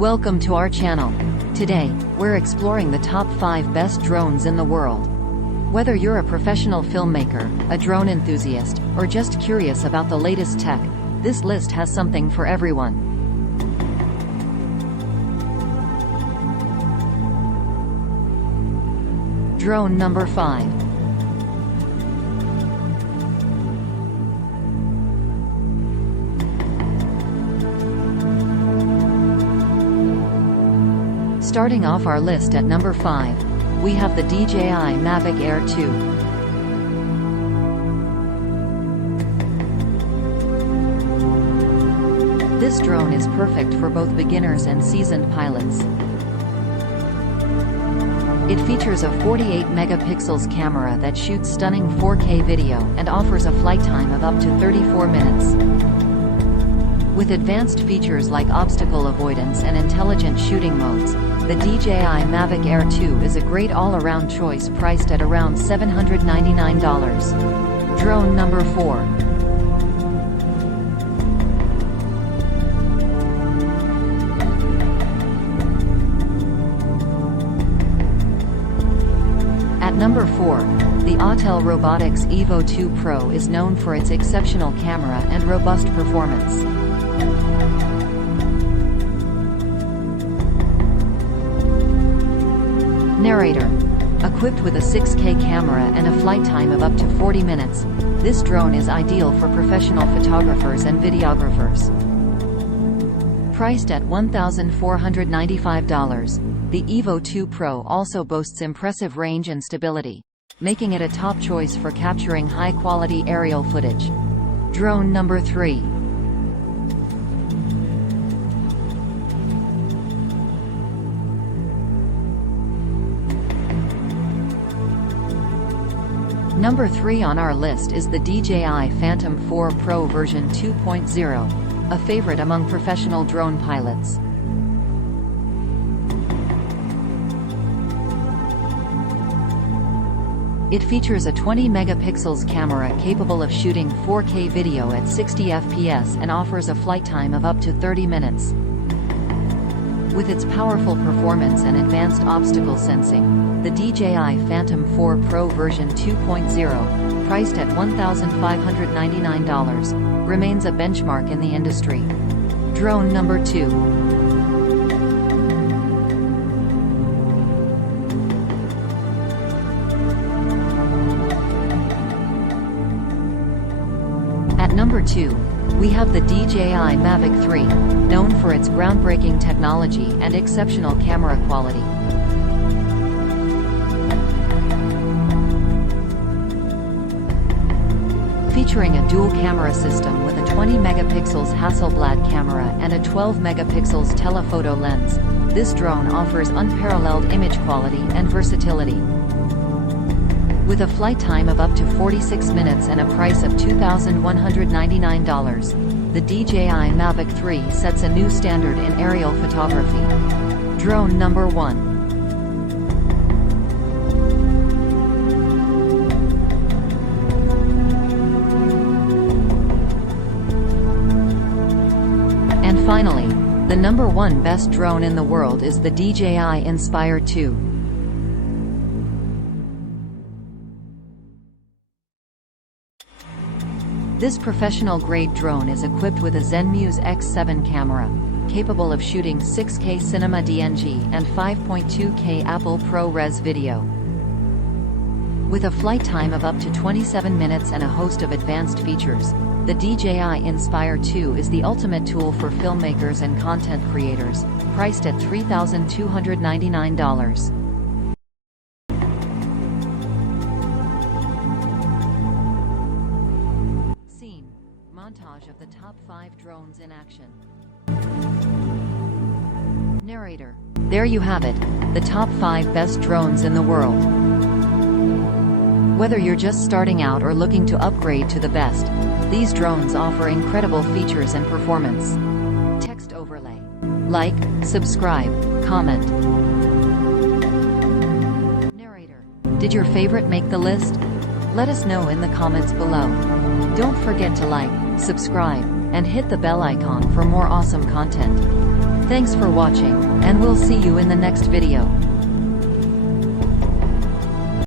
Welcome to our channel. Today, we're exploring the top 5 best drones in the world. Whether you're a professional filmmaker, a drone enthusiast, or just curious about the latest tech, this list has something for everyone. Drone number 5. Starting off our list at number 5, we have the DJI Mavic Air 2. This drone is perfect for both beginners and seasoned pilots. It features a 48 megapixels camera that shoots stunning 4K video and offers a flight time of up to 34 minutes. With advanced features like obstacle avoidance and intelligent shooting modes, the DJI Mavic Air 2 is a great all-around choice priced at around $799. Drone number 4. At number 4, the Autel Robotics Evo 2 Pro is known for its exceptional camera and robust performance. Narrator. Equipped with a 6K camera and a flight time of up to 40 minutes, this drone is ideal for professional photographers and videographers. Priced at $1,495, the Evo 2 Pro also boasts impressive range and stability, making it a top choice for capturing high-quality aerial footage. Drone number 3. Number 3 on our list is the DJI Phantom 4 Pro version 2.0, a favorite among professional drone pilots. It features a 20 megapixels camera capable of shooting 4K video at 60 FPS and offers a flight time of up to 30 minutes. With its powerful performance and advanced obstacle sensing, the DJI Phantom 4 Pro version 2.0, priced at $1,599, remains a benchmark in the industry. Drone number 2. At number 2, we have the DJI Mavic 3, known for its groundbreaking technology and exceptional camera quality. Featuring a dual camera system with a 20 megapixels Hasselblad camera and a 12 megapixels telephoto lens, this drone offers unparalleled image quality and versatility. With a flight time of up to 46 minutes and a price of $2,199, the DJI Mavic 3 sets a new standard in aerial photography. Drone number 1. And finally, the number 1 best drone in the world is the DJI Inspire 2. This professional-grade drone is equipped with a Zenmuse X7 camera, capable of shooting 6K Cinema DNG and 5.2K Apple ProRes video. With a flight time of up to 27 minutes and a host of advanced features, the DJI Inspire 2 is the ultimate tool for filmmakers and content creators, priced at $3,299. Montage of the top 5 drones in action. Narrator. There you have it, the top 5 best drones in the world. Whether you're just starting out or looking to upgrade to the best, these drones offer incredible features and performance. Text overlay. Like, subscribe, comment. Narrator. Did your favorite make the list? Let us know in the comments below. Don't forget to like, subscribe, and hit the bell icon for more awesome content. Thanks for watching, and we'll see you in the next video.